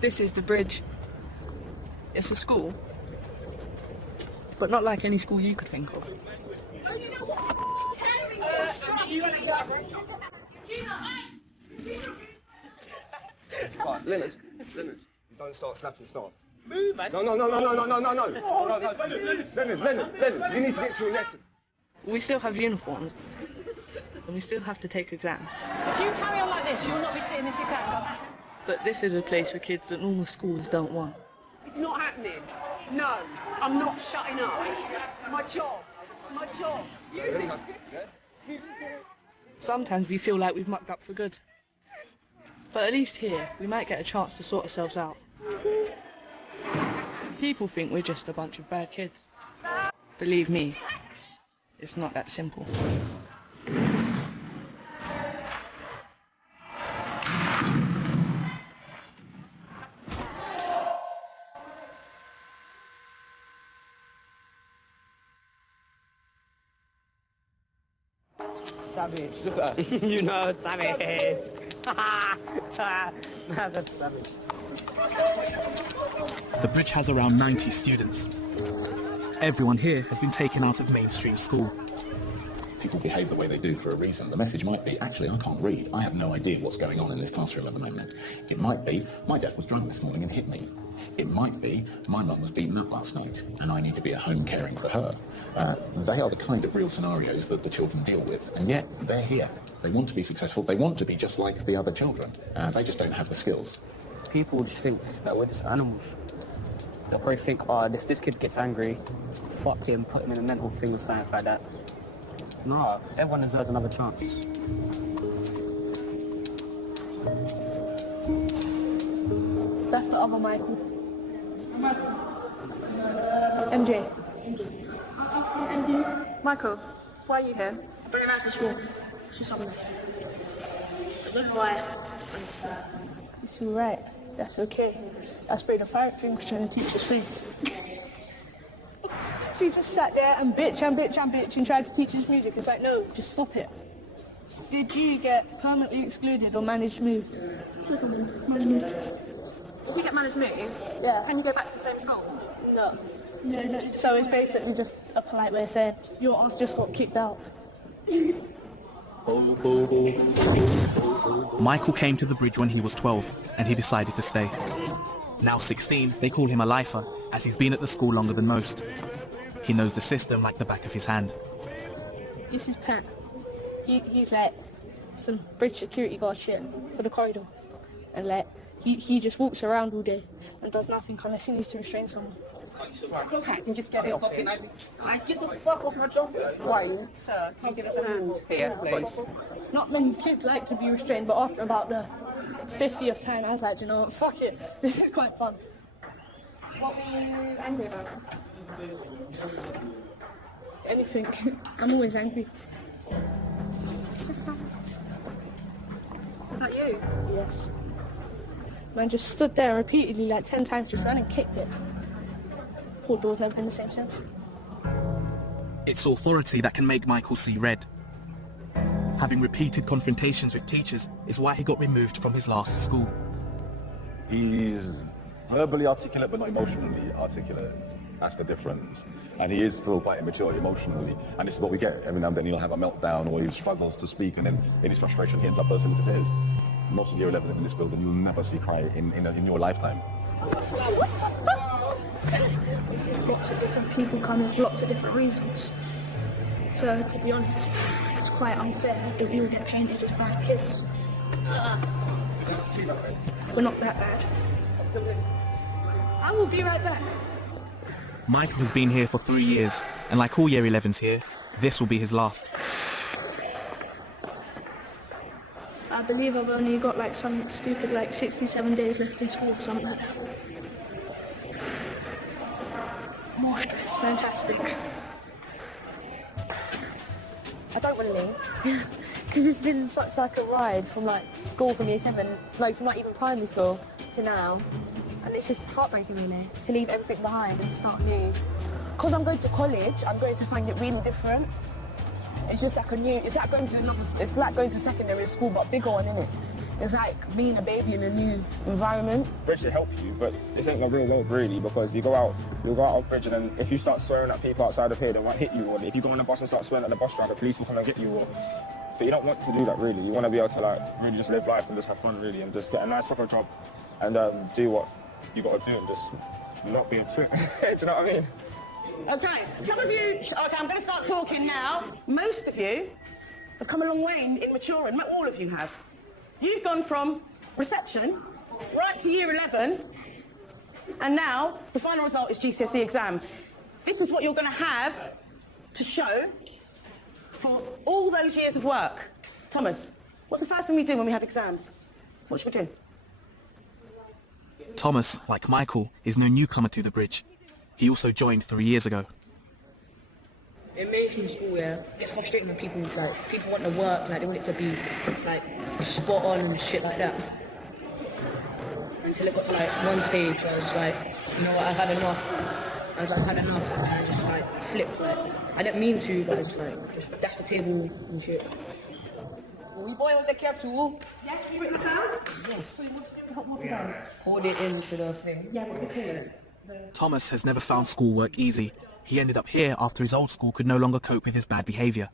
This is the bridge. It's a school, but not like any school you could think of. Leonard, you don't start slapping staff. Move, man. No. Leonard, you need to get through a lesson. We still have uniforms, and we still have to take exams. If you carry on like this, you will not be sitting this exam. But this is a place for kids that normal schools don't want. It's not happening. No, I'm not shutting up. It's my job. It's my job. Sometimes we feel like we've mucked up for good. But at least here, we might get a chance to sort ourselves out. People think we're just a bunch of bad kids. Believe me, it's not that simple. Savage, look at that. You know, savage. That's savage. The bridge has around 90 students. Everyone here has been taken out of mainstream school. People behave the way they do for a reason. The message might be, actually, I can't read. I have no idea what's going on in this classroom at the moment. It might be, my dad was drunk this morning and hit me. It might be, my mum was beaten up last night and I need to be at home caring for her. They are the kind of real scenarios that the children deal with, and yet they're here. They want to be successful. They want to be just like the other children. They just don't have the skills. People just think that we're just animals. They'll probably think, oh, if this kid gets angry, fuck him, put him in a mental thing or something like that. No, everyone deserves another chance. That's the other Michael. MJ. Michael, why are you here? Bring him out to school. It's just something. I don't know why. It's alright. That's okay. I sprayed a fire extinguisher in the teacher's face. She just sat there and bitch and tried to teach us music. It's like, no, just stop it. Did you get permanently excluded or managed moved? Second one, managed moved. If you get managed moved, Yeah. can you go back to the same school? No. No. So it's basically just a polite way of saying, your ass just got kicked out. Michael came to the bridge when he was 12 and he decided to stay. Now 16, they call him a lifer as he's been at the school longer than most. He knows the system like the back of his hand. This is Pat. He's like some bridge security guard shit for the corridor. And like, he just walks around all day and does nothing unless he needs to restrain someone. Look at, you just get it off him. Get the fuck off my job. Why? Sir, can you give us a hand here, please? Not many kids like to be restrained, but after about the 50th time, I was like, you know what, fuck it. This is quite fun. What were you angry about? Anything. I'm always angry. Is that you? Yes. Man just stood there repeatedly like 10 times, just ran and kicked it. Poor door's never been the same since. It's authority that can make Michael see red. Having repeated confrontations with teachers is why he got removed from his last school. He's verbally articulate but not emotionally articulate. That's the difference. And he is still quite immature emotionally. And this is what we get. Every now and then he'll have a meltdown or he struggles to speak, and then in his frustration he ends up bursting into tears. Most of year 11 in this building, you'll never see cry in your lifetime. Lots of different people come with lots of different reasons. So, to be honest, it's quite unfair that we all get painted as bad kids. We're not that bad. I will be right back. Michael has been here for 3 years, and like all Year 11s here, this will be his last. I believe I've only got like something stupid like 67 days left in school or something like that. More stress, fantastic. I don't want to leave because it's been such like a ride from like school from year 7, like from like even primary school to now, and it's just heartbreaking really to leave everything behind and start new. Because I'm going to college, I'm going to find it really different. It's just like a new, it's like going to secondary school but bigger one, isn't it? It's like being a baby in a new environment. Bridge should help you, but this ain't the real world really, because you'll go out on bridge, and then if you start swearing at people outside of here, they might hit you. Or if you go on the bus and start swearing at the bus driver, police will come and get you. But you don't want to do that really. You want to be able to like really just live life and just have fun really, and just get a nice proper job, and do what you got to do, and just not be a twit. Do you know what I mean? Okay, some of you, okay, I'm going to start talking now. Most of you have come a long way in maturing, all of you have. You've gone from reception right to year 11, and now the final result is GCSE exams. This is what you're going to have to show for all those years of work. Thomas, what's the first thing we do when we have exams? What should we do? Thomas, like Michael, is no newcomer to the bridge. He also joined 3 years ago. In mainstream school, yeah, it's frustrating when people want to work, like they want it to be like spot on and shit like that. Until it got to like one stage where I was just like, you know what, I've had enough. I had enough, and I just like flipped. Like I didn't mean to, but I just dashed the table and shit. We boil the kettle. Yes, you written it down? Yes. What's it done? Hold it into the thing. Yeah, what are we calling it? Thomas has never found schoolwork easy. He ended up here after his old school could no longer cope with his bad behaviour.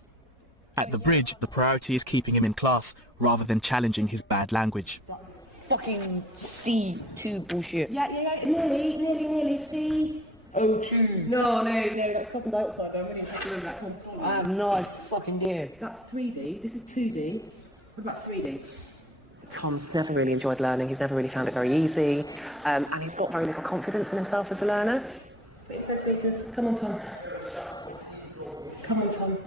At the bridge, the priority is keeping him in class rather than challenging his bad language. Fucking C2 bullshit. Yeah, nearly, C. O2. No, that's carbon dioxide. I'm really interested in that one. I have no fucking idea. That's 3D, this is 2D. What about 3D? Tom's never really enjoyed learning, he's never really found it very easy, and he's got very little confidence in himself as a learner. 8 centimetres. Come on, Tom. Come on, Tom.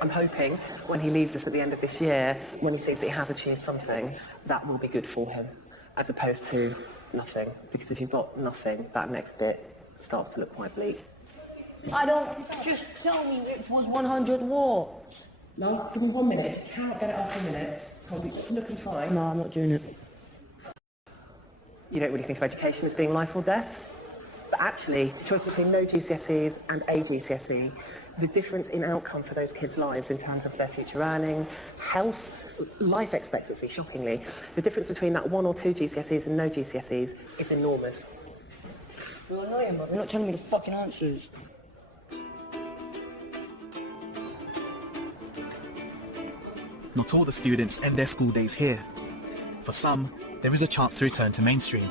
I'm hoping when he leaves us at the end of this year, when he sees that he has achieved something, that will be good for him, as opposed to nothing. Because if you've got nothing, that next bit starts to look quite bleak. I don't... Just tell me it was 100 watts. No, give me 1 minute. If you can't get it after a minute, Tom, you're looking fine. No, I'm not doing it. You don't really think of education as being life or death? But actually, the choice between no GCSEs and a GCSE, the difference in outcome for those kids' lives in terms of their future earning, health, life expectancy, shockingly, the difference between that 1 or 2 GCSEs and no GCSEs is enormous. You're annoying, but you're not telling me the fucking answers. Not all the students end their school days here. For some, there is a chance to return to mainstream.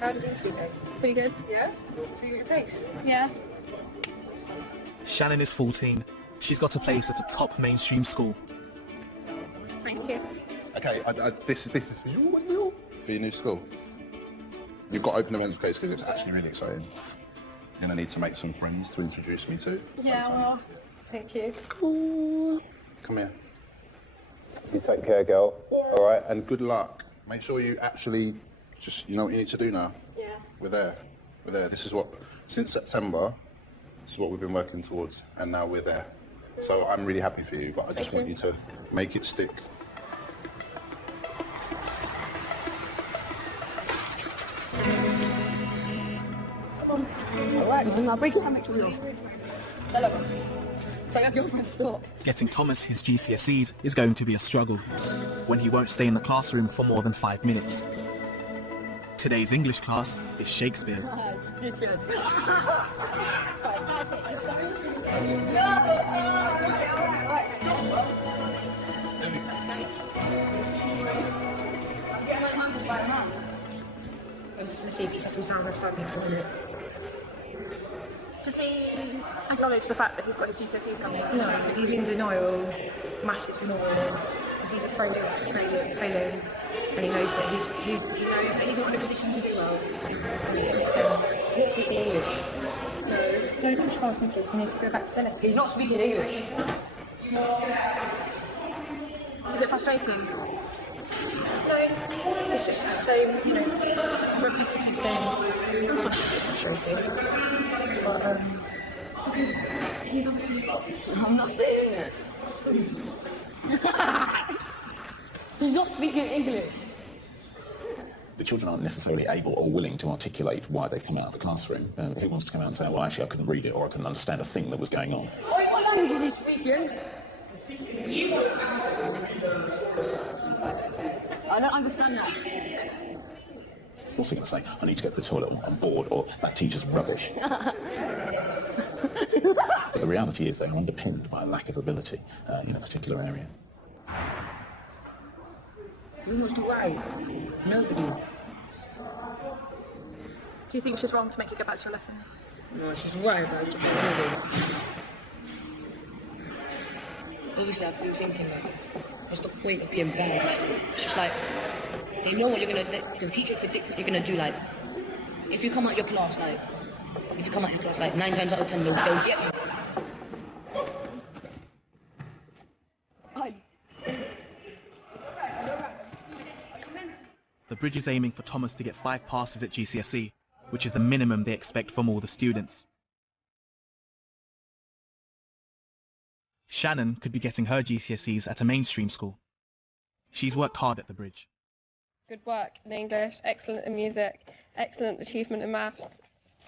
How did the interview go? Pretty good. Yeah? So you got your place? Yeah. Shannon is 14. She's got a place at a top mainstream school. Thank you. Okay, this is for you, for your new school. You've got to open the men's case because it's actually really exciting. You're going to need to make some friends to introduce me to. Yeah, well, thank you. Cool. Come here. You take care, girl. Yeah. All right, and good luck. Make sure you actually just, you know what you need to do now? Yeah. We're there. This is what, since September, this is what we've been working towards, and now we're there. So I'm really happy for you, but I just want you to make it stick. Come on. All right, man, I'll break your hand, make sure you're... Tell your girlfriend stop. Getting Thomas his GCSEs is going to be a struggle when he won't stay in the classroom for more than 5 minutes. Today's English class is Shakespeare. Good kid. I'm just going to see if he says some sound that's like for a minute. Does he acknowledge the fact that he's got his GCSEs coming? No, he's in denial, massive denial, because he's afraid of failing, and he knows that he's not in a position to do well. He's not speaking English. No, don't push past me, kids. You need to go back to the lesson. He's not speaking English. Is it frustrating? No, it's just the same, repetitive thing. Sometimes it's frustrating. But, because he's obviously... I'm not saying it. He's not speaking English. The children aren't necessarily able or willing to articulate why they've come out of the classroom. Who wants to come out and say, well, actually, I couldn't read it, or I couldn't understand a thing that was going on? What language is he speaking? I don't understand that. What's he going to say? I need to go to the toilet, or I'm bored, or that teacher's rubbish. But the reality is they are underpinned by a lack of ability in a particular area. You must do right. Nobody. Do you think she's wrong to make you go back to your lesson? No, she's right, but it's just nobody. Obviously, I have to do thinking, like, what's the point of being bad? It's just like, they know what you're gonna do. The teachers predict what you're gonna do, like, if you come out your class, like, 9 times out of 10, they'll get you. The Bridge is aiming for Thomas to get 5 passes at GCSE, which is the minimum they expect from all the students. Shannon could be getting her GCSEs at a mainstream school. She's worked hard at the Bridge. Good work in English, excellent in music, excellent achievement in maths,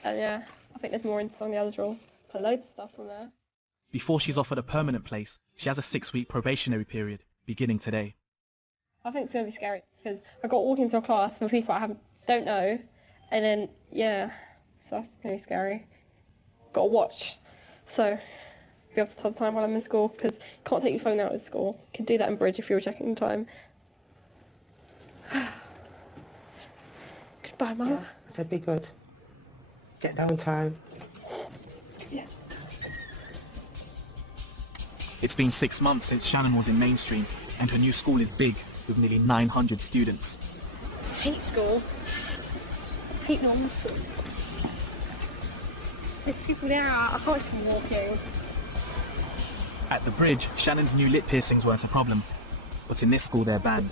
and yeah, I think there's more in some of the others all. Put loads of stuff on there. Before she's offered a permanent place, she has a 6-week probationary period, beginning today. I think it's going to be scary, because I got walked into a class with people I don't know, and then, yeah, so that's going to be scary. Got to watch, so be able to tell the time while I'm in school, because you can't take your phone out of school. You can do that in Bridge if you were checking the time. Goodbye, Mum. Yeah, so be good. Get there on time. Yeah. It's been 6 months since Shannon was in mainstream, and her new school is big, with nearly 900 students. Hate school. Hate normal school. There's people there I can't even walk in. At the Bridge, Shannon's new lip piercings weren't a problem, but in this school they're banned.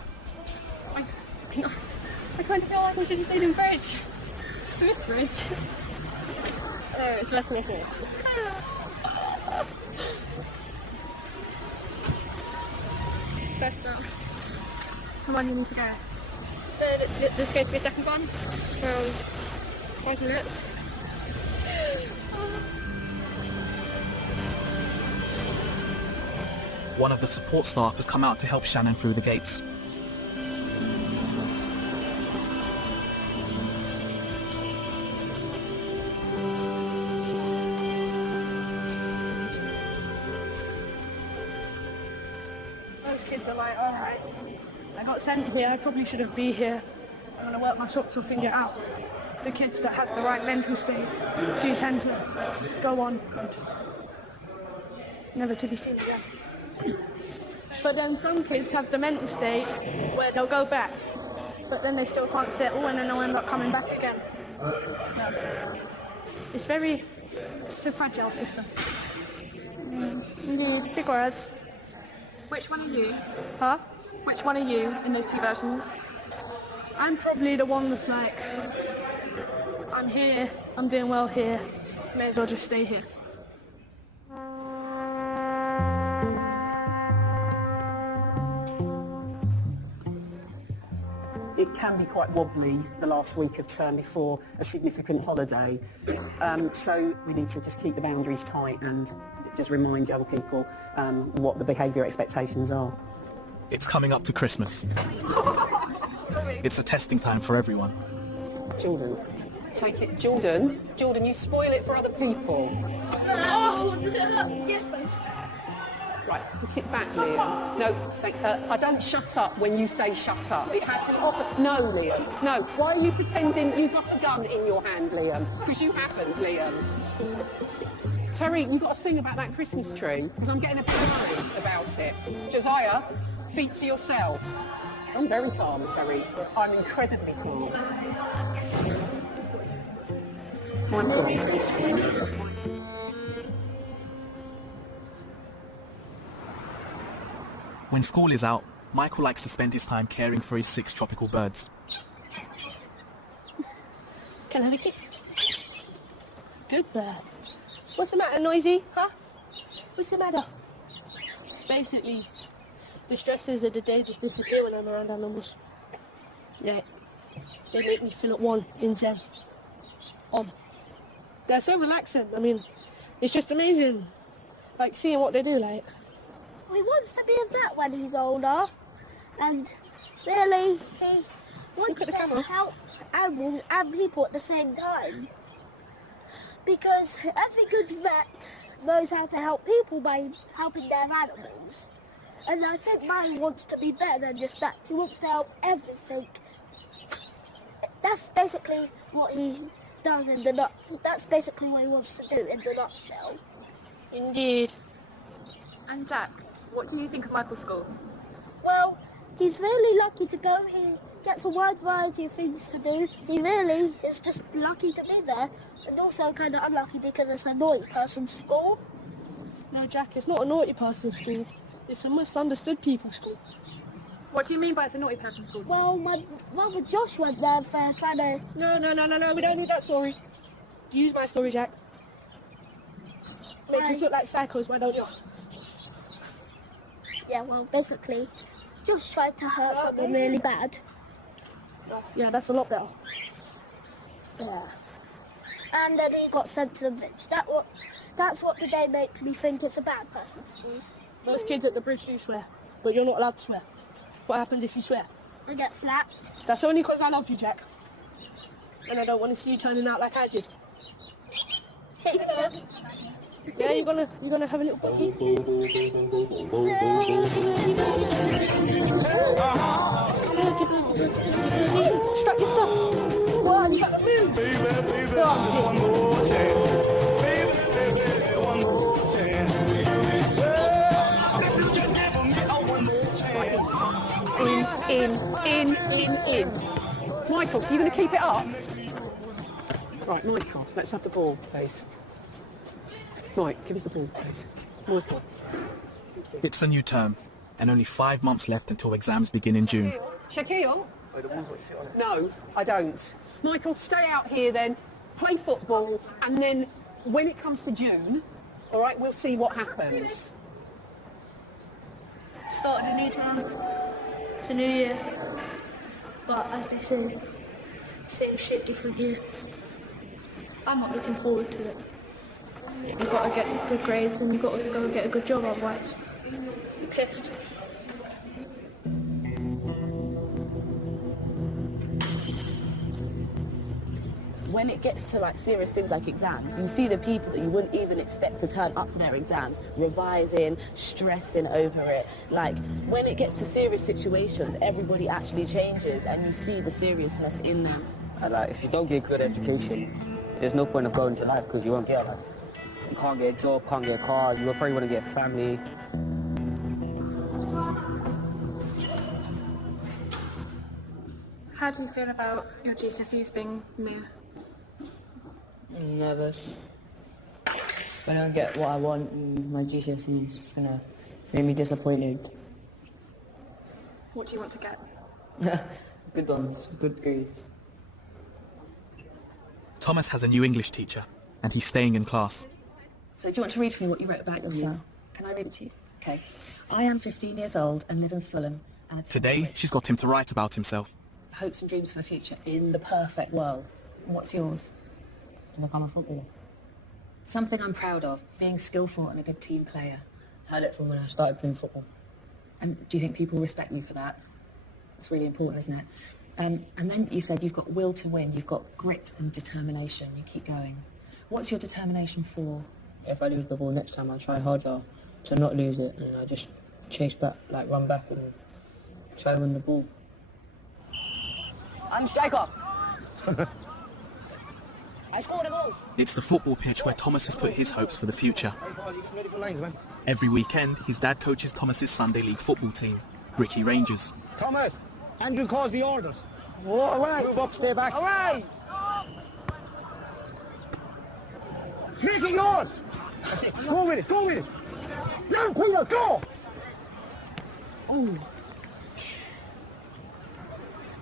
I kind of feel like we should have stayed in Bridge. This Bridge. Oh, it's messing with me. First now. Come on, you need to go. There's going to be a second one. 5 minutes. One of the support staff has come out to help Shannon through the gates. Those kids are like, alright, I got sent here, I probably shouldn't be here. I'm going to work my socks off and get out. The kids that have the right mental state do tend to go on and never to be seen again. But then some kids have the mental state where they'll go back, but then they still can't settle and then they'll end up coming back again. So it's a fragile system. Indeed, big words. Which one are you? Huh? Which one are you in those two versions? I'm probably the one that's like, I'm here, I'm doing well here, may as well just stay here. It can be quite wobbly the last week of term before a significant holiday. So we need to just keep the boundaries tight and just remind young people what the behaviour expectations are. It's coming up to Christmas. It's a testing time for everyone. Jordan, take it. Jordan, you spoil it for other people. Oh, yes, babe. Right, sit back, Liam. No, I don't shut up when you say shut up. It has the opposite. No, Liam. No. Why are you pretending you've got a gun in your hand, Liam? Because you haven't, Liam. Terry, you got a thing about that Christmas tree? Because I'm getting a bit worried about it. Josiah, feet to yourself. I'm very calm, Terry. I'm incredibly calm. When school is out, Michael likes to spend his time caring for his 6 tropical birds. Can I have a kiss? Good bird. What's the matter, Noisy? Huh? What's the matter? Basically, the stresses of the day just disappear when I'm around animals. Yeah. They make me feel at one in Zen. They're so relaxing. I mean, it's just amazing. Like, seeing what they do, like... He wants to be a vet when he's older, and Really, he wants to help animals and people at the same time. Because every good vet knows how to help people by helping their animals. And I think mine wants to be better than just that. He wants to help everything. That's basically what he does in the that's basically what he wants to do in the nutshell. Indeed. And Jack, what do you think of Michael's school? Well, he's really lucky to go here. Gets a wide variety of things to do. He really is just lucky to be there, and also kind of unlucky because it's a naughty person's school. No, Jack, it's not a naughty person's school. It's a misunderstood people's school. What do you mean by it's a naughty person's school? Well, my brother Josh went there for trying to... No, we don't need that story. Use my story, Jack. Make us look like psychos, why don't you? Yeah, well, basically, Josh tried to hurt someone really bad. Yeah, that's a lot better. Yeah. And then he got sent to the bridge. That's what they make me think it's a bad person's school. Most kids at the bridge do swear, but you're not allowed to swear. What happens if you swear? I get slapped. That's only because I love you, Jack. And I don't want to see you turning out like I did. Yeah, you're gonna have a little bookie. Strap your stuff. What? You got to move. Baby, just one more chance. Baby, one more chance. If you can give me a one more chance. In. Michael, are you going to keep it up? Right, Michael, let's have the ball, please. Right, give us the ball, please. Michael. It's a new term, and only 5 months left until exams begin in June. Shaquille? No, I don't. Michael, stay out here then, play football, and then when it comes to June, all right, we'll see what happens. Starting a new term. It's a new year. But as they say, same shit, different year. I'm not looking forward to it. You've got to get good grades and you've got to go get a good job, otherwise you're pissed. When it gets to like serious things like exams, you see the people that you wouldn't even expect to turn up for their exams, revising, stressing over it. Like, when it gets to serious situations, everybody actually changes and you see the seriousness in them. And like, if you don't get good education, there's no point of going to life because you won't get a life. You can't get a job, can't get a car, you probably want to get a family. How do you feel about your GCSEs being near? Nervous. If I don't get what I want in my GCSEs, it's gonna make me disappointed. What do you want to get? Good ones, good grades. Thomas has a new English teacher, and he's staying in class. So do you want to read for me what you wrote about yourself? Can I read it to you? Okay. I am 15 years old and live in Fulham. And Today, she's got him to write about himself. Hopes and dreams for the future in the perfect world. What's yours? To become a footballer. Something I'm proud of, being skillful and a good team player. I had it from when I started playing football. And do you think people respect you for that? It's really important, isn't it? And then you said you've got will to win, you've got grit and determination, you keep going. What's your determination for? If I lose the ball next time, I'll try harder to not lose it, and I just chase back, like run back and try to win the ball. I'm striker! I scored a goal! It's the football pitch where Thomas has put his hopes for the future. Every weekend, his dad coaches Thomas's Sunday League football team, Bricky Rangers. Thomas, Andrew calls the orders. All right. Move up, stay back. All right. Make it yours. Go with it, go with it. Now, Peter, go. Oh.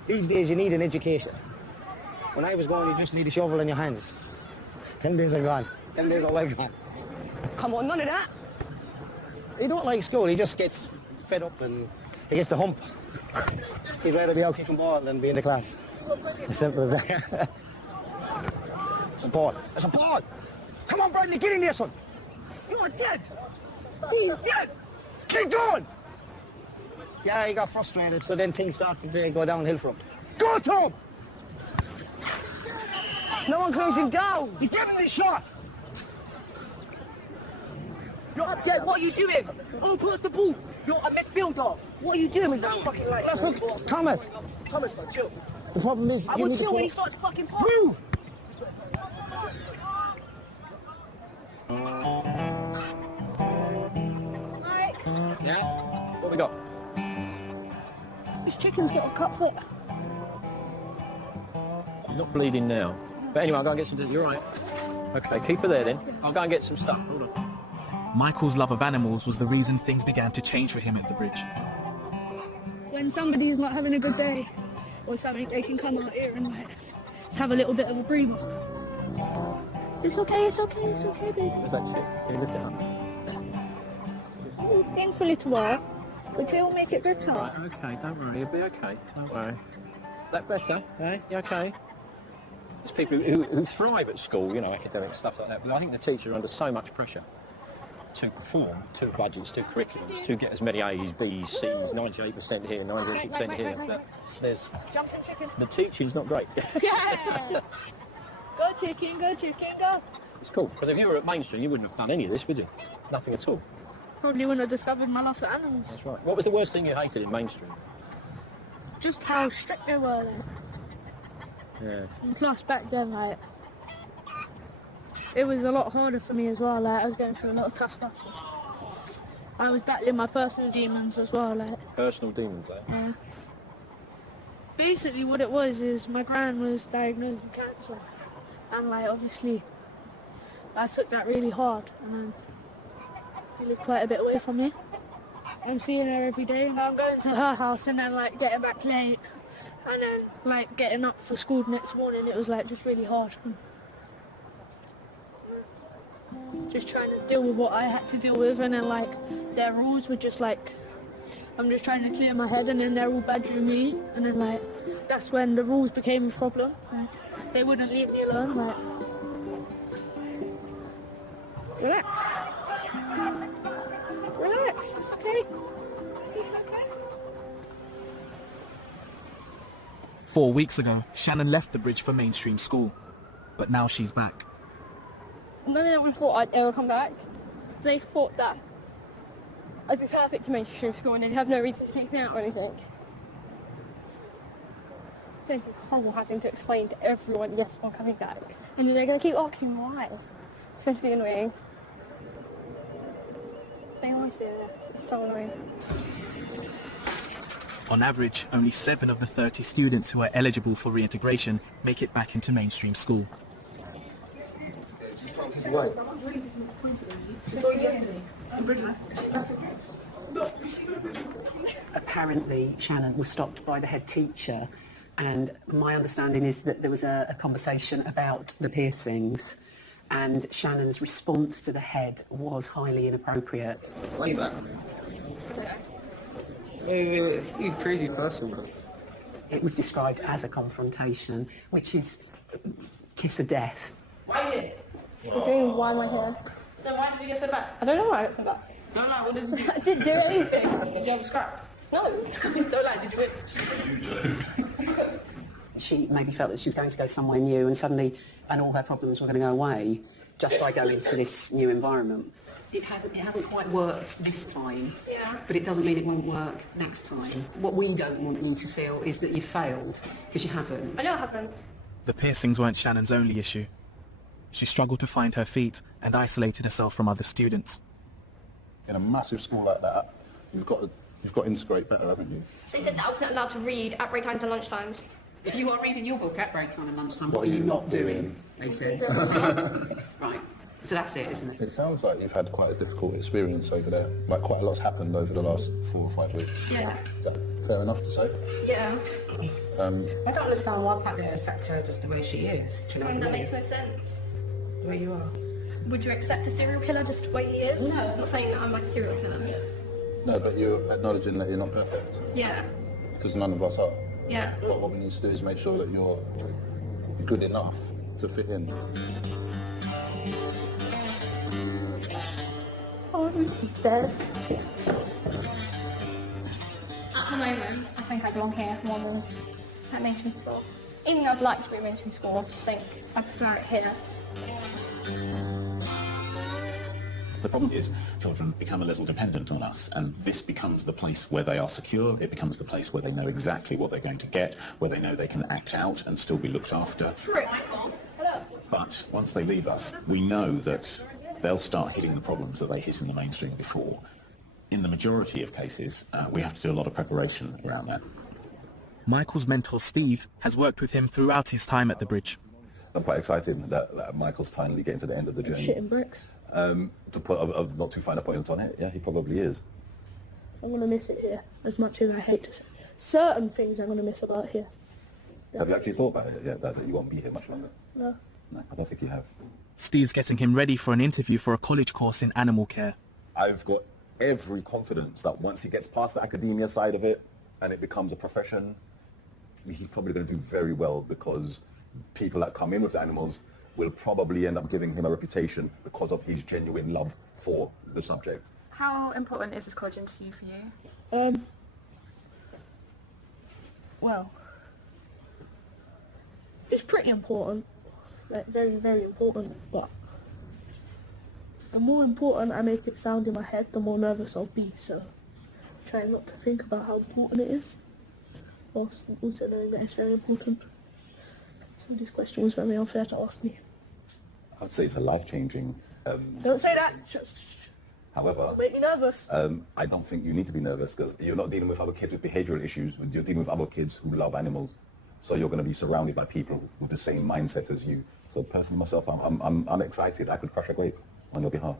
These days you need an education. When I was going, you just need a shovel in your hands. 10 days are gone. 10 days are like gone. Come on, none of that. He don't like school, he just gets fed up and he gets the hump. He'd rather be out kicking ball than be in the class. As simple as that. It's a ball. It's a ball. Come on, Bradley, get in there, son. You are dead. He's dead. Keep going. Yeah, he got frustrated, so then things started to go downhill for him. Go, Tom! No one closed him down. He's giving the shot. You're up there. What are you doing? Oh, pass the ball. You're a midfielder. What are you doing with that fucking light? Let's look. Thomas. Thomas, man, chill. The problem is... I will chill when he starts fucking passing. Move! Mike. Yeah? What we got? This chicken's got a cut foot. You're not bleeding now. But anyway, I'll go and get some... You're right. Okay, keep her there then. I'll go and get some stuff. Hold on. Michael's love of animals was the reason things began to change for him at the bridge. When somebody's not having a good day or something, they can come out here and like, just have a little bit of a breather. It's okay, it's okay, it's okay, baby. Where's that chick? Can you lift it up? It's staying for a little while, but it will make it better. Right, okay, don't worry, you'll be okay. Don't worry. Is that better? Eh? You okay? There's people who thrive at school, you know, academic stuff like that, but I think the teachers are under so much pressure to perform 2 budgets, 2 curriculums, to get as many A's, B's, C's, 98% here, 98% here. But there's... Jumping chicken. The teaching's not great. Yeah! Go chicken, go chicken, go! It's cool, because if you were at mainstream, you wouldn't have done any of this, would you? Nothing at all. Probably wouldn't have discovered my love for animals. That's right. What was the worst thing you hated in mainstream? Just how strict they were then. Yeah. And plus back then, like, it was a lot harder for me as well, like, I was going through a lot of tough stuff. So I was battling my personal demons as well, like. Personal demons, eh? Yeah. Basically what it was is my gran was diagnosed with cancer. And like, obviously, I took that really hard, and then she lived quite a bit away from me. I'm seeing her every day, and I'm going to her house and then like getting back late. And then like getting up for school the next morning, it was like just really hard. Just trying to deal with what I had to deal with, and then like their rules were just like, I'm just trying to clear my head, and then they're all badgering me, and then like that's when the rules became a problem. Like, they wouldn't leave me alone. Like, relax, relax, it's okay. It's okay. 4 weeks ago, Shannon left the bridge for mainstream school, but now she's back. None of them thought I'd ever come back. They thought that I'd be perfect to mainstream school and they'd have no reason to kick me out or anything. It's going to be horrible having to explain to everyone, yes, I'm coming back. And they're going to keep asking why. It's going to be annoying. They always do this. It's so annoying. On average, only 7 of the 30 students who are eligible for reintegration make it back into mainstream school. Right. Apparently, Shannon was stopped by the head teacher, and my understanding is that there was a conversation about the piercings, and Shannon's response to the head was highly inappropriate. Way back. You crazy person. It was described as a confrontation, which is kiss of death. Why here? You're doing why am I here? Then why did you get sent back? I don't know why I got sent back. No, what did you do? I didn't do anything. Did you have a scrap? No. Don't lie, did you win? She maybe felt that she was going to go somewhere new and suddenly, and all her problems were going to go away just by going to this new environment. It hasn't quite worked this time, but it doesn't mean it won't work next time. What we don't want you to feel is that you failed, because you haven't. I know I haven't. The piercings weren't Shannon's only issue. She struggled to find her feet and isolated herself from other students. In a massive school like that, you've got to integrate better, haven't you? So they said that I wasn't allowed to read at break times and lunchtimes. If you are reading your book at break time and lunchtime, What are you not doing? They said. Right. So that's it, isn't it? It sounds like you've had quite a difficult experience over there. Like quite a lot's happened over the last 4 or 5 weeks. Yeah. Is that fair enough to say? Yeah. I don't understand why Pat accepts her just the way she is. Do you know what I That mean? makes no sense. The way you are. Would you accept a serial killer just the way he is? No. I'm not saying that I'm like a serial killer. No, but you're acknowledging that you're not perfect. Yeah. Because none of us are. Yeah. But what we need to do is make sure that you're good enough to fit in. Oh, who's the stairs? moment, I think I belong here more than at mainstream school. Even though I'd like to be at mainstream school, I just think I prefer it here. The problem is children become a little dependent on us, and this becomes the place where they are secure. It becomes the place where they know exactly what they're going to get, where they know they can act out and still be looked after. But once they leave us, we know that they'll start hitting the problems that they hit in the mainstream before. In the majority of cases, we have to do a lot of preparation around that. Michael's mentor, Steve, has worked with him throughout his time at the Bridge. I'm quite excited that Michael's finally getting to the end of the journey. Shitting bricks. To put not too fine a point on it, yeah, he probably is. I'm going to miss it here, as much as I hate to say. Certain things I'm going to miss about here. Have you actually thought about it yet, that you won't be here much longer? No. No, I don't think you have. Steve's getting him ready for an interview for a college course in animal care. I've got every confidence that once he gets past the academia side of it and it becomes a profession, he's probably going to do very well, because people that come in with the animals will probably end up giving him a reputation because of his genuine love for the subject. How important is this college interview for you? Well, it's pretty important. Like, very, very important, but the more important I make it sound in my head, the more nervous I'll be, so try not to think about how important it is, whilst also knowing that it's very important. So this question was very unfair to ask me. I'd say it's a life-changing... Don't say that! However... Make me nervous. I don't think you need to be nervous, because you're not dealing with other kids with behavioural issues, you're dealing with other kids who love animals. So you're going to be surrounded by people with the same mindset as you. So personally myself, I'm excited. I could crush a grape on your behalf.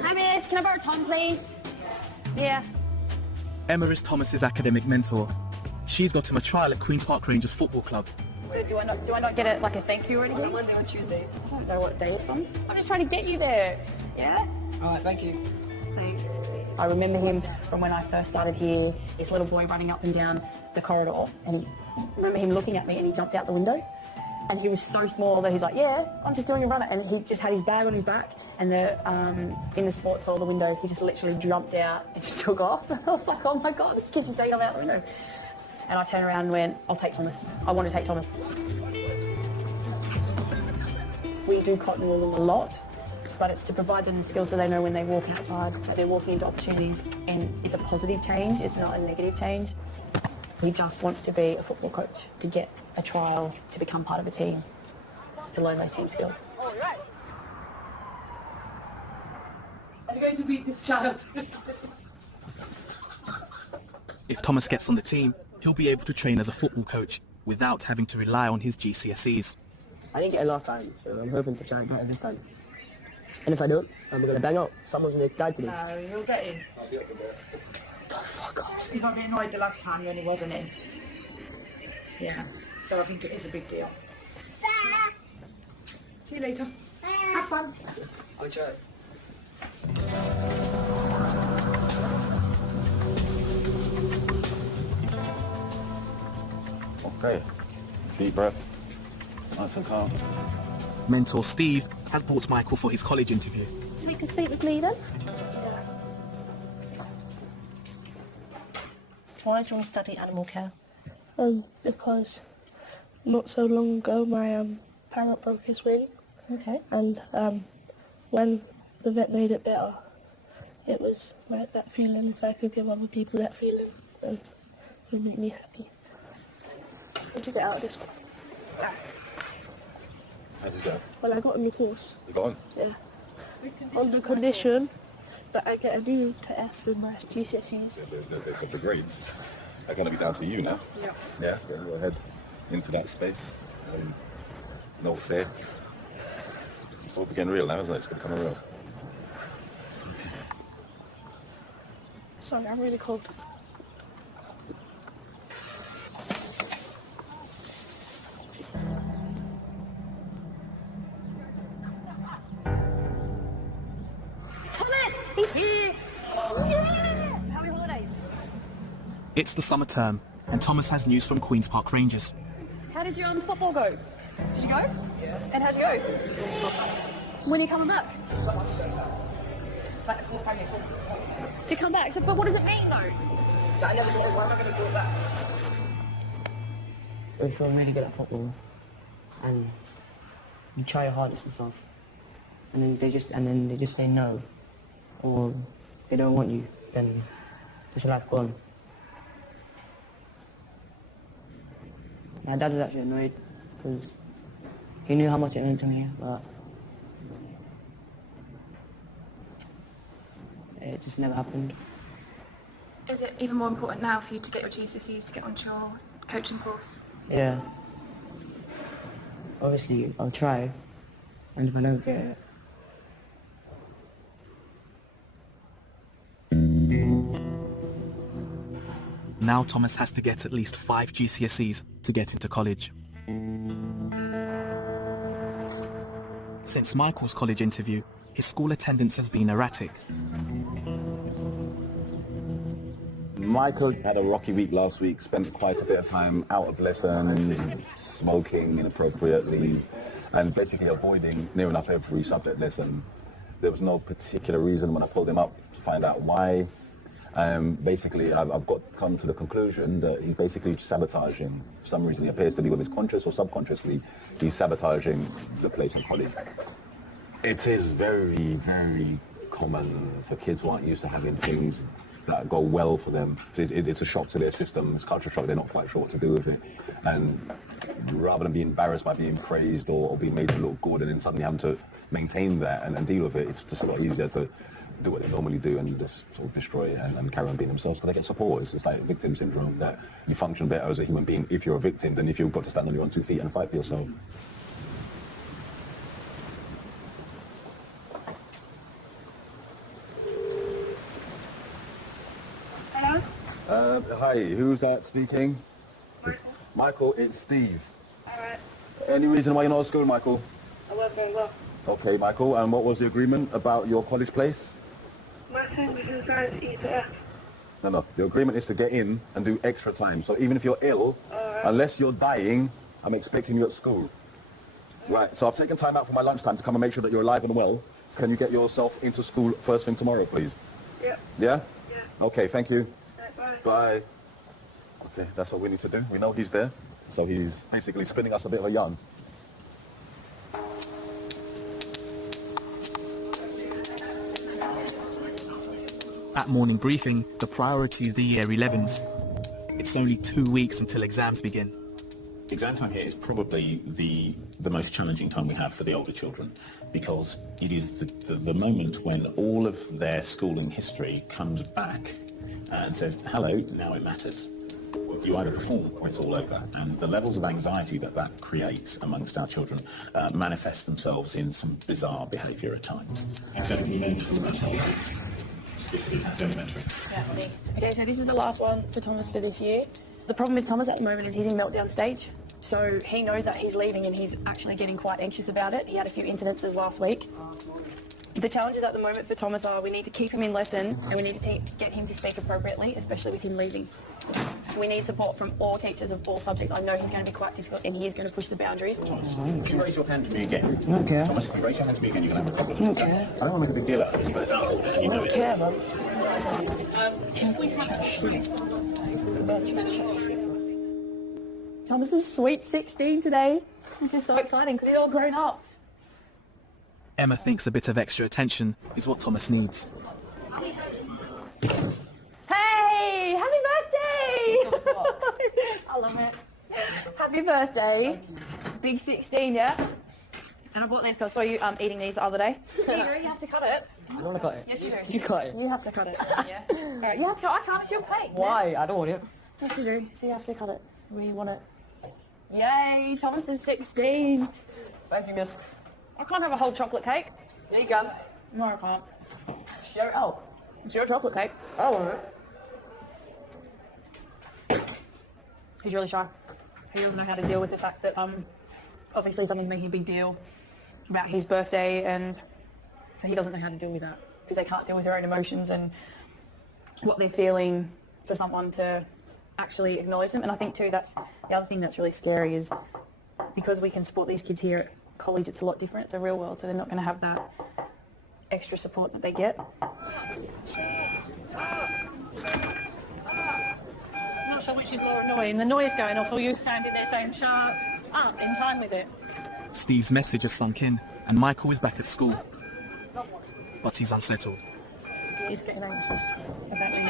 Hi miss, can I borrow Tom please? Yeah. Emma is Thomas's academic mentor. She's got him a trial at Queen's Park Rangers Football Club. So do I not get it like a thank you or anything? Monday or Tuesday. I don't know what day it's on. I'm just trying to get you there. Yeah? Alright, thank you. Thanks. I remember him from when I first started here, this little boy running up and down the corridor, and I remember him looking at me and he jumped out the window. And he was so small that he's like, yeah, I'm just doing a runner. And he just had his bag on his back, and in the sports hall, the window, he just literally jumped out and just took off. And I was like, oh my God, this kid's just taking off out the window. And I turned around and went, I'll take Thomas. I want to take Thomas. We do cotton wool a lot, but it's to provide them the skills so they know when they walk outside, that they're walking into opportunities, and it's a positive change, it's not a negative change. He just wants to be a football coach, to get a trial, to become part of a team, to learn those team skills. All right. I'm going to beat this child. If Thomas gets on the team, he'll be able to train as a football coach without having to rely on his GCSEs. I didn't get it last time, so I'm hoping to try and get it this time. And if I don't, I'm going to bang out. Someone's going to die today. No, you'll get in. The fuck off. You got a bit annoyed the last time when he wasn't in. Yeah, so I think it is a big deal. See you later. Have fun. I'll try. Okay, deep breath, nice and calm. Mentor Steve has brought Michael for his college interview. Take a seat with me then. Why do you want to study animal care? Because not so long ago my parrot broke his wing. Okay. And when the vet made it better, it was like that feeling. If I could give other people that feeling, then it would make me happy. How'd you get out of this one? How'd you go? Well, I got on the course. You got on? Yeah. On the condition that I get a D to F in my GCSEs. They've got the grades. They're going to be down to you now. Yeah. Yeah, go ahead into that space. No fear. It's all getting real now, isn't it? It's becoming real. Sorry, I'm really cold. Thomas, he's here. Oh, yeah. How are your holidays? It's the summer term, and Thomas has news from Queen's Park Rangers. How did your football go? Did you go? Yeah. And how'd you go? When are you coming back? Like 4 or 5 years. To come back? So, but what does it mean though? Why am I going to do it back? If you're really good at football and you try your hardest and stuff, and then they just say no, or they don't want you, then it's your life gone. My dad was actually annoyed because he knew how much it meant to me, but it just never happened. Is it even more important now for you to get your GCSEs to get onto your coaching course? Yeah. Obviously, I'll try, and if I don't get it, Now Thomas has to get at least 5 GCSEs to get into college. Since Michael's college interview, his school attendance has been erratic. Michael had a rocky week last week, spent quite a bit of time out of lesson, smoking inappropriately, and basically avoiding near enough every subject lesson. There was no particular reason when I pulled him up to find out why. Basically, I've come to the conclusion that he's basically sabotaging. For some reason, he appears to be, whether it's conscious or subconsciously, he's sabotaging the place in college. It is very, very common for kids who aren't used to having things that go well for them. It's a shock to their system, it's culture shock, they're not quite sure what to do with it. And rather than be embarrassed by being praised or being made to look good and then suddenly having to maintain that and deal with it, it's just a lot easier to do what they normally do and just sort of destroy it and carry on being themselves because they get support. It's just like victim syndrome, that you function better as a human being if you're a victim than if you've got to stand on your own 2 feet and fight for yourself. Hi, who's that speaking? Michael, it's Steve. Alright. Any reason why you're not at school, Michael? I work very well. Okay, Michael, and what was the agreement about your college place? My son was trying to eat it. No, the agreement is to get in and do extra time. So even if you're ill, unless you're dying, I'm expecting you at school. Right, so I've taken time out for my lunchtime to come and make sure that you're alive and well. Can you get yourself into school first thing tomorrow, please? Yeah. Yeah? Yeah. Okay, thank you. Bye. Bye. Okay, that's what we need to do. We know he's there. So he's basically spinning us a bit of a yarn. At morning briefing, the priority is the Year 11s. It's only 2 weeks until exams begin. Exam time here is probably the most challenging time we have for the older children, because it is the moment when all of their schooling history comes back and says, hello, now it matters. You either perform or it's all over. And the levels of anxiety that creates amongst our children manifest themselves in some bizarre behaviour at times. Academy mental mentality. This is academic mentoring. Yeah, okay, so this is the last one for Thomas for this year. The problem with Thomas at the moment is he's in meltdown stage. So he knows that he's leaving and he's actually getting quite anxious about it. He had a few incidences last week. The challenges at the moment for Thomas are we need to keep him in lesson and we need to get him to speak appropriately, especially with him leaving. We need support from all teachers of all subjects. I know he's going to be quite difficult and he is going to push the boundaries. Thomas, if you raise your hand to me again. Okay. Thomas, if you raise your hand to me again, you're going to have a problem. Okay. I don't want to make a big deal out of this, but it's out and you know it. Okay, man. Thomas is sweet 16 today. It's just so exciting because he's all grown up. Emma thinks a bit of extra attention is what Thomas needs. Hey, happy birthday! I love it. Happy birthday. Big 16, yeah? And I bought this, I saw you eating these the other day. You know, you have to cut it. I don't want to cut it. Yes, you do. You cut it. You have to cut it. Yeah. Alright, you have to cut. I can't. It's your plate. Why? I don't want it. Yes, you do. So you have to cut it where you want it. Yay! Thomas is 16. Thank you, miss. I can't have a whole chocolate cake. Yeah, you can. No, I can't. Share it out. It's your chocolate cake. I want it. He's really shy. He doesn't know how to deal with the fact that obviously someone's making a big deal about his birthday, and so he doesn't know how to deal with that because they can't deal with their own emotions and what they're feeling for someone to actually acknowledge them. And I think too that's the other thing that's really scary is because we can support these kids here at college, it's a lot different. It's a real world, so they're not going to have that extra support that they get. I'm not sure which is more annoying, the noise going off or you standing there saying shut up in time with it. Steve's message has sunk in, and Michael is back at school. But he's unsettled. He's getting anxious about leaving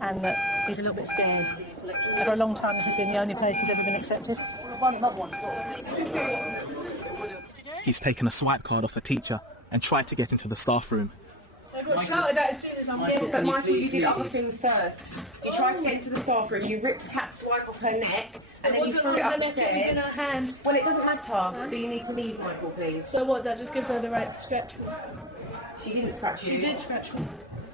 and that he's a little bit scared. For a long time this has been the only place he's ever been accepted. He's taken a swipe card off a teacher and tried to get into the staff room. I got shouted at as soon as I'm Yes, but Michael, you did other things first. You tried to get into the staff room, you ripped Kat's swipe off her neck, and then you threw it up the stairs. It was in her hand. Well, it doesn't matter, so you need to leave, Michael, please. So what, that just gives her the right to scratch me? She didn't scratch you. She did scratch me.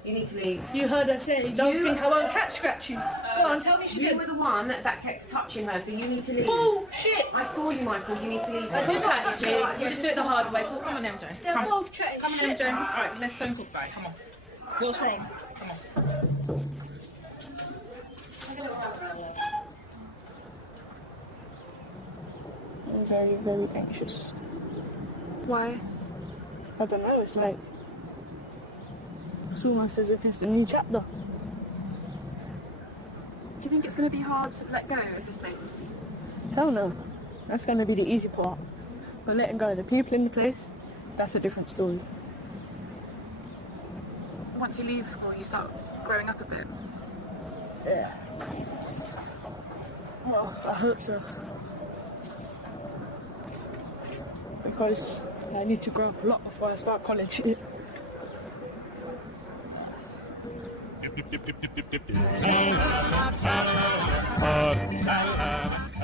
You need to leave. You heard her say, don't think I won't cat scratch you. Go on, tell me she did. You were the one that kept touching her, so you need to leave. Bullshit! I saw you, Michael, you need to leave. I did pat you, please. You just do it the hard way. Come on, MJ. They're both chatting Come on, shit. MJ. Alright, let's don't talk about it. Come on. What's wrong? Come on. I'm very, very anxious. Why? I don't know, it's like... It's almost as if it's a new chapter. Do you think it's going to be hard to let go of this place? Hell no. That's going to be the easy part. But letting go of the people in the place, that's a different story. Once you leave school, you start growing up a bit. Yeah. Well, I hope so. Because I need to grow up a lot before I start college.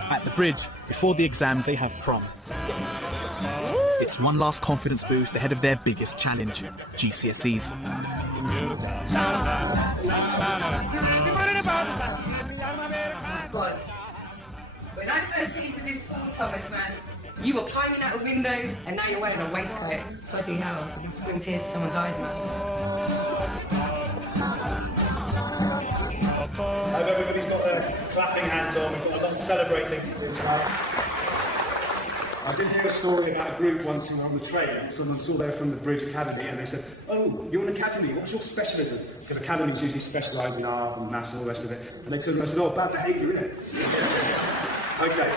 At the bridge, before the exams, they have prom. It's one last confidence boost ahead of their biggest challenge, GCSEs. God, when I first came to this school, Thomas, man, you were climbing out of windows and now you're wearing a waistcoat. Bloody hell, bring tears to someone's eyes, man. I hope everybody's got their clapping hands on. We've got a lot of celebrating to do tonight. I did hear a story about a group once who were on the train. Someone saw they were from the Bridge Academy and they said, oh, you're an academy, what's your specialism? Because academies usually specialise in art and maths and all the rest of it. And they turned around and said, oh, bad behaviour, isn't it? Okay.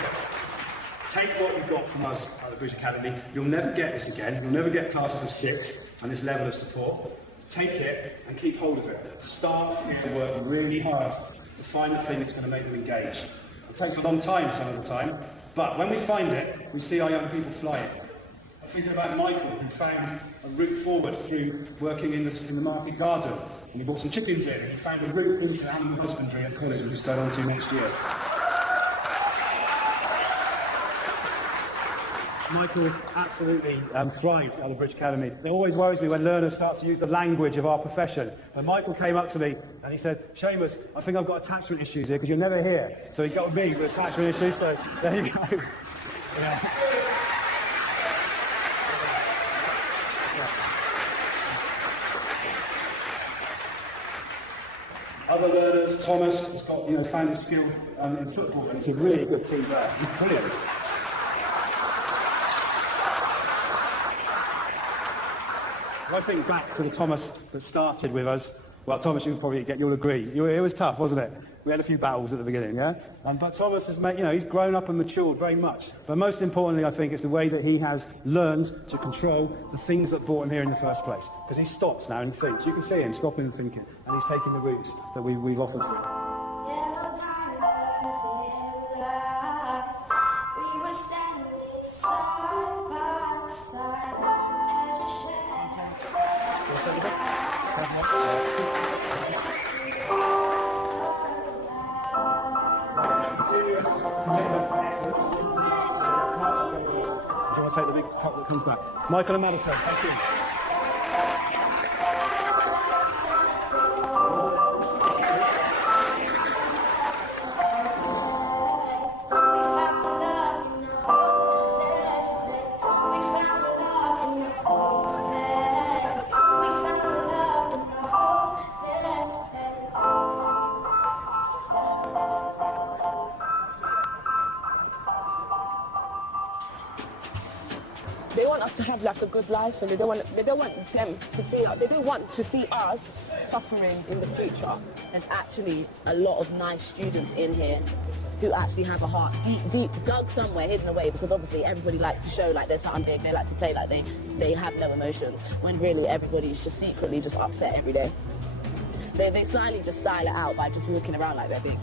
Take what you've got from us at the Bridge Academy. You'll never get this again. You'll never get classes of 6 and this level of support. Take it and keep hold of it. Staff here work really hard to find the thing that's going to make them engage. It takes a long time some of the time, but when we find it, we see our young people fly it. I'm thinking about Michael, who found a route forward through working in the market garden. And he brought some chickens in, and he found a route into animal husbandry at college, which he's going on to next year. Michael absolutely thrived at the Bridge Academy. It always worries me when learners start to use the language of our profession. And Michael came up to me and he said, Seamus, I think I've got attachment issues here because you're never here. So he got with me for attachment issues, so there you go. Yeah. Other learners, Thomas has got, found his skill in football, and it's a really good team there. He's brilliant. If I think back to the Thomas that started with us, well, Thomas, you'll agree. It was tough, wasn't it? We had a few battles at the beginning, yeah? But Thomas has made, he's grown up and matured very much. But most importantly, I think, it's the way that he has learned to control the things that brought him here in the first place. Because he stops now and thinks. You can see him stopping and thinking. And he's taking the routes that we've offered to him. Take the big cup that comes back. Michael and Madison, thank you. They want us to have like a good life, and they don't want them to see us. They don't want to see us suffering in the future. There's actually a lot of nice students in here who actually have a heart deep dug somewhere, hidden away, because obviously everybody likes to show like they're something big. They like to play like they have no emotions, when really everybody's just secretly just upset every day. They slightly just style it out by just walking around like they're big.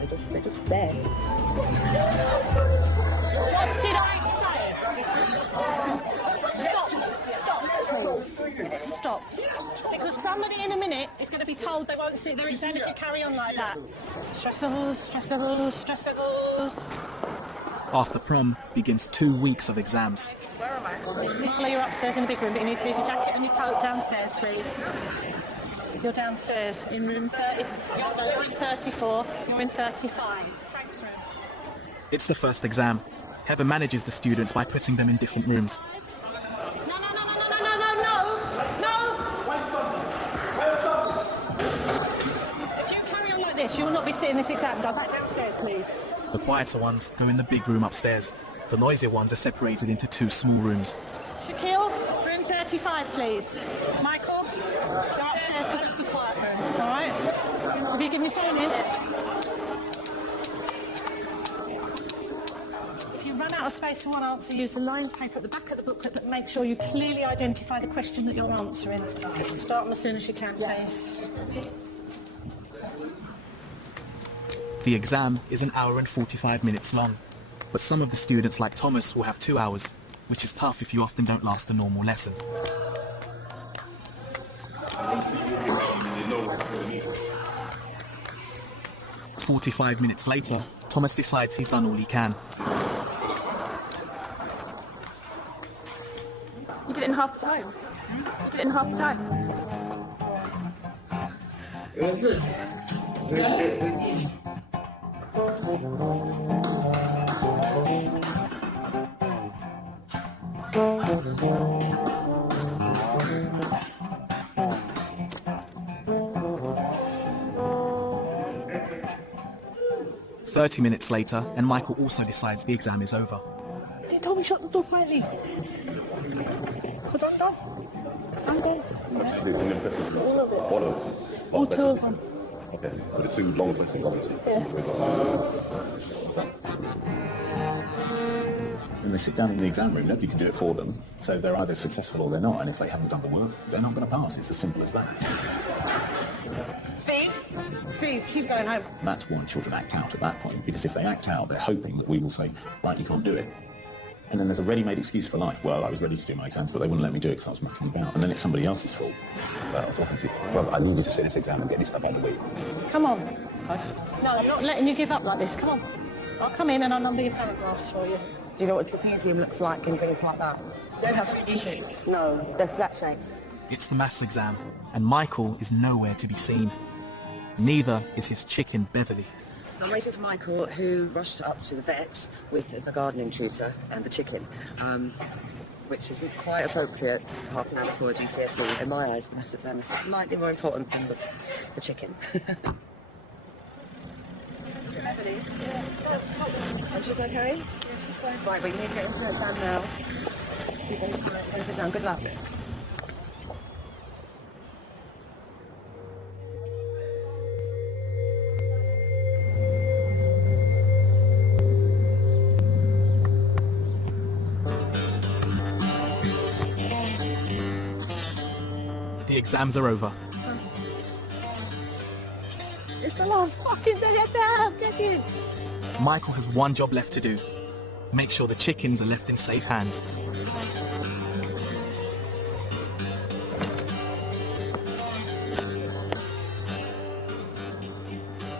They're just there. What did I say? Stop. Because somebody in a minute is going to be told they won't sit their exam if you carry on like that. Stress levels. After prom begins 2 weeks of exams. Where am I? Nicola, you're upstairs in the big room, but you need to leave your jacket and your coat downstairs, please. You're downstairs in room 30. You're in 34. You're in 35. Frank's room. It's the first exam. Heather manages the students by putting them in different rooms. If you carry on like this, you will not be sitting this exam. Go back downstairs, please. The quieter ones go in the big room upstairs. The noisier ones are separated into 2 small rooms. Shaquille, room 35, please. Michael, go upstairs because it's the quiet room, all right? Have you given your phone in? If you run out of space for one answer, use the lined paper at the back of the booklet, but make sure you clearly identify the question that you're answering. Start them as soon as you can, please. The exam is 1 hour and 45 minutes long, but some of the students, like Thomas, will have 2 hours, which is tough if you often don't last a normal lesson. "45 minutes later, Thomas decides he's done all he can. You did it in half the time. You did it in half the time. It was good. Good. 30 minutes later, and Michael also decides the exam is over. They told me shut the door quietly. I don't know. I'm there. All of it. All 2 of them. Okay, but the 2 long pressing, obviously. Yeah. When they sit down in the exam room, nobody can do it for them. So they're either successful or they're not. And if they haven't done the work, they're not going to pass. It's as simple as that. Steve, she's going home. That's why children act out at that point. Because if they act out, they're hoping that we will say, right, you can't do it. And then there's a ready-made excuse for life. Well, I was ready to do my exams, but they wouldn't let me do it because I was mucking about. And then it's somebody else's fault. Well, talking to you. Well, I need you to sit this exam and get this stuff out of the way. Come on. No, I'm not letting you give up like this. Come on. I'll come in and I'll number your paragraphs for you. Do you know what trapezium looks like and things like that? They don't have 3D shapes. No, they're flat shapes. It's the maths exam, and Michael is nowhere to be seen. Neither is his chicken, Beverly. I'm waiting for Michael, who rushed up to the vets with the gardening tutor and the chicken, which is quite appropriate half an hour before a GCSE. In my eyes, the maths exam is slightly more important than the chicken. Beverly? And she's okay? Yeah, she's fine. Right, but you need to get into her exam now. You're going to sit down. Good luck. The exams are over. It's the last fucking day of time. Get in. Michael has one job left to do. Make sure the chickens are left in safe hands.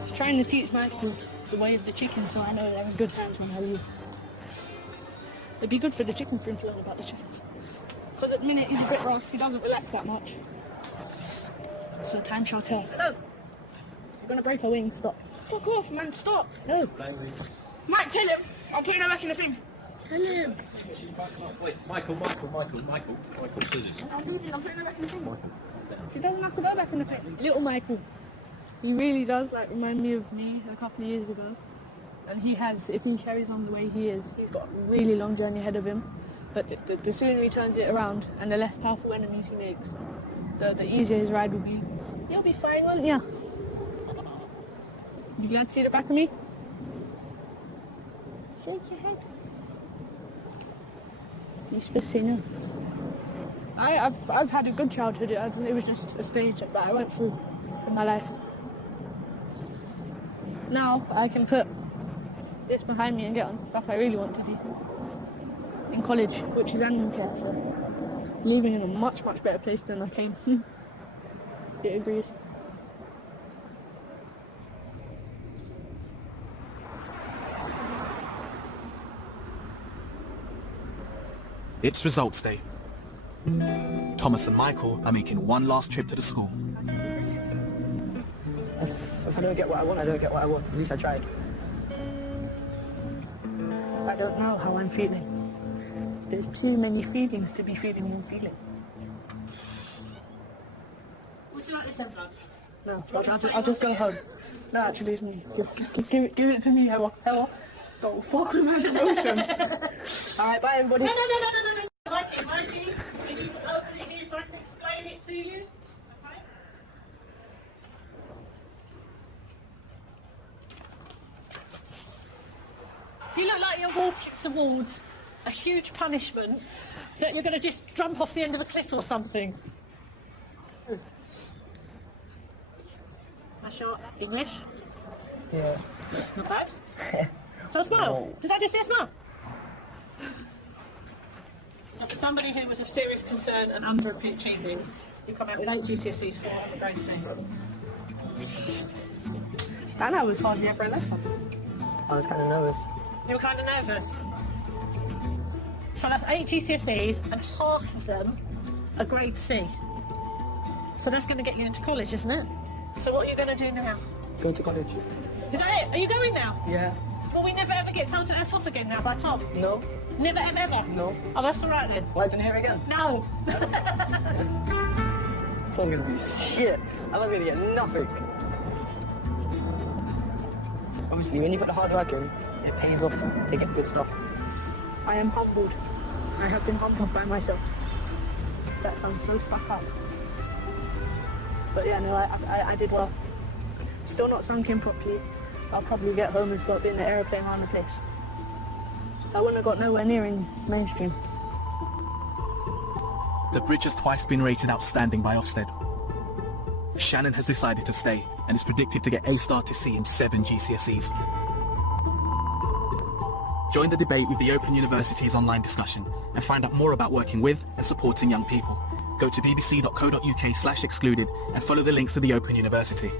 Just trying to teach Michael the way of the chickens so I know they're in good hands when I leave. It'd be good for the chickens for him to learn about the chickens. Because at the minute he's a bit rough, he doesn't relax that much. So time shall tell. No! You're gonna break her wing, stop. Fuck off, man, stop! No! Mike, tell him! I'm putting her back in the thing! Tell him! Wait, Michael, please. I'm putting her back in the thing. She doesn't have to go back in the thing. Little Michael. He really does like remind me of me a couple of years ago. And he has, if he carries on the way he is, he's got a really long journey ahead of him. But the sooner he turns it around and the less powerful enemies he makes, the easier his ride will be. You'll be fine, won't you? You glad to see the back of me? Shake your head. You're supposed to say no. I've had a good childhood. It was just a stage that I went through in my life. Now I can put this behind me and get on to stuff I really want to do in college, which is animal care. So leaving in a much better place than I came. It agrees. It's results day. Thomas and Michael are making one last trip to the school. If I don't get what I want, I don't get what I want. At least I tried. I don't know how I'm feeling. There's too many feelings to be feeling one feeling. Would you like this envelope? No, I'll just go home. No, actually, it's me. Give it to me, Hewa. Don't fuck with my emotions. Alright, bye everybody. No. Mikey, we need to open it here so I can explain it to you. Okay? You look like you're walking towards a huge punishment that you're going to just jump off the end of a cliff or something. That's your English? Yeah. Not bad? So a smile. Did I just say a smile? So for somebody who was of serious concern and underachieving, you come out with 8 GCSEs, 4 on the grade C. And I was hardly ever a lesson. I was kind of nervous. You were kind of nervous. So that's 8 GCSEs and half of them are grade C. So that's going to get you into college, isn't it? So what are you going to do now? Go to college. Is that it? Are you going now? Yeah. Will we never ever get told to F off again now by Tom? No. Never ever? No. Oh, that's all right then. Why didn't you hear again? No. I'm going to do shit. I'm not going to get nothing. Obviously, when you put the hard work in, it pays off. They get good stuff. I am humbled. I have been humbled by myself. That sounds so stuck up. But yeah, no, I did well. Still not sunk in properly. I'll probably get home and start being the aeroplane around the place. I wouldn't have got nowhere near in mainstream. The bridge has twice been rated outstanding by Ofsted. Shannon has decided to stay and is predicted to get A star to C in 7 GCSEs. Join the debate with the Open University's online discussion and find out more about working with and supporting young people. Go to bbc.co.uk/excluded and follow the links to the Open University.